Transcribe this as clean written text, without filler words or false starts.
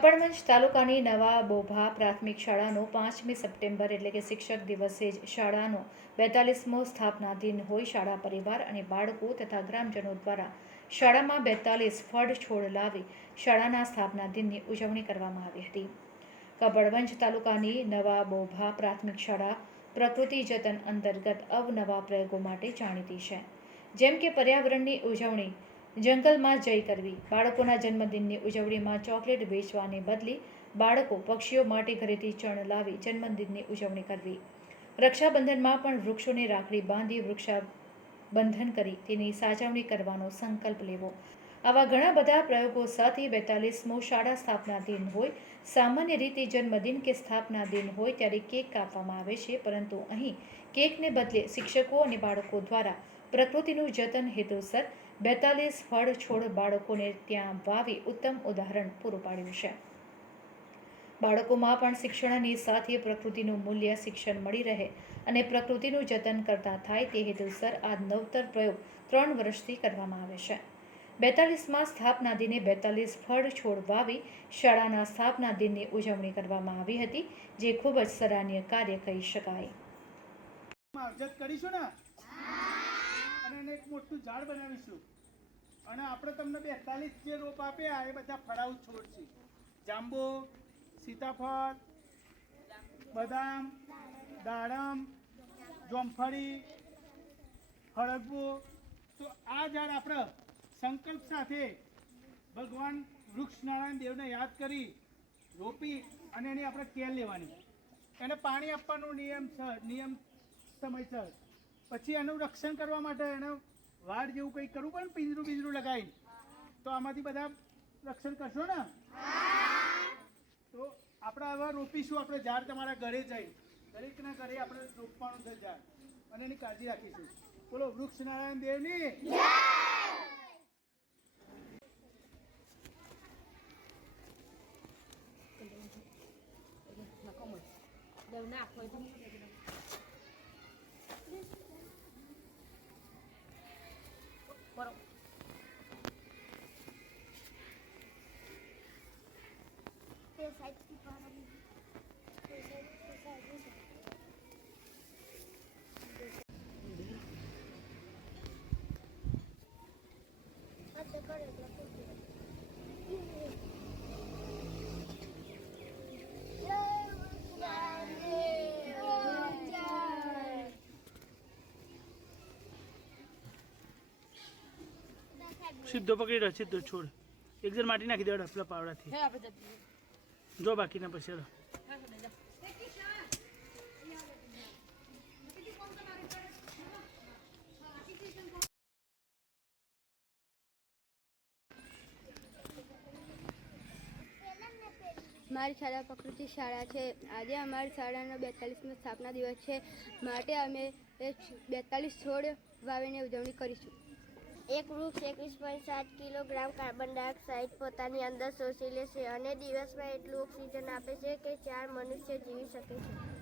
કપડવંજ તાલુકાની નવા બોભા પ્રાથમિક શાળાનો 5મી સપ્ટેમ્બર એટલે કે શિક્ષક દિવસે જ શાળાનો 42મો સ્થાપના દિન હોય શાળા પરિવાર અને બાળકો તથા ગ્રામજનો દ્વારા શાળામાં 42 ફળ છોડ લાવી શાળાના સ્થાપના દિનની ઉજવણી કરવામાં આવી હતી। કપડવંજ તાલુકાની નવા બોભા પ્રાથમિક શાળા પ્રકૃતિ જતન અંતર્ગત અવનવા પ્રયોગો માટે જાણીતી છે, જેમ કે પર્યાવરણની ઉજવણી, જંગલમાં જઈ કરવી, બાળકોના જન્મદિનની ઉજવણીમાં ચોકલેટ વેચવાને બદલે બાળકો પક્ષીઓ માટે ઘરેથી ચણ લાવી જન્મદિનની ઉજવણી કરવી, રક્ષાબંધનમાં પણ વૃક્ષોને રાખડી બાંધી વૃક્ષાબંધન કરી તેની સાચવણી કરવાનો સંકલ્પ લેવો, આવા ઘણા બધા પ્રયોગો સાથે 42મો શાળા સ્થાપના દિન હોય। સામાન્ય રીતે જન્મદિન કે સ્થાપના દિન હોય ત્યારે કેક કાપવામાં આવે છે, પરંતુ અહીં કેકને બદલે શિક્ષકો અને બાળકો દ્વારા પ્રકૃતિનું જતન હેતુસર 42 ફળ છોડ બાળકોને ત્યાં વાવી ઉત્તમ ઉદાહરણ પૂરું પાડ્યું છે। બાળકોમાં પણ શિક્ષણની સાથે પ્રકૃતિનું મૂલ્ય શિક્ષણ મળી રહે અને પ્રકૃતિનું જતન કરતા થાય તે હેતુસર આ નવતર પ્રયોગ 3 વર્ષથી કરવામાં આવે છે। 42મા સ્થાપના દિને 42 ફળ છોડ વાવી શાળાના સ્થાપના દિનની ઉજવણી કરવામાં આવી હતી, જે ખૂબ જ સરાહનીય કાર્ય કહી શકાય। અને એક મોટું ઝાડ બનાવીશું અને આપણે તમને 42 જે રોપ આપ્યા એ બધા ફળાઉ છોડ છે, જાંબુ, સીતાફળ, બદામ, દાડમ, જોમફળી, હળગવો। તો આ ઝાડ આપણે સંકલ્પ સાથે ભગવાન વૃક્ષનારાયણ દેવને યાદ કરી રોપી અને એની આપણે કેર લેવાની, એને પાણી આપવાનો નિયમ સમયસર, પછી એનું રક્ષણ કરવા માટે એને વાડ જેવું કંઈક કરવું પડે ને, પિંજરું લગાવીને। તો આમાંથી બધા રક્ષણ કરશો ને? તો આપણે હવે રોપીશું, આપણે ઝાડ તમારા ઘરે જઈ દરેકના ઘરે આપણે રોપવાનું છે ઝાડ અને એની કાળજી રાખીશું। બોલો વૃક્ષનારાયણ દેવની જય। સીધો પકડી રહ્યો, સીધો છોડ એક જણ માટી નાખી દેવા પેલા પાવડાથી, જો બાકીના પછી મારી શાળા પ્રકૃતિ શાળા છે। આજે અમારી શાળાનો 42મો સ્થાપના દિવસ છે, માટે અમે 42 છોડ વાવીને ઉજવણી કરીશું। એક વૃક્ષ 21.7 કિલોગ્રામ કાર્બન ડાયોક્સાઇડ પોતાની અંદર શોષી લે છે અને દિવસમાં એટલું ઓક્સિજન આપે છે કે 4 મનુષ્ય જીવી શકે છે।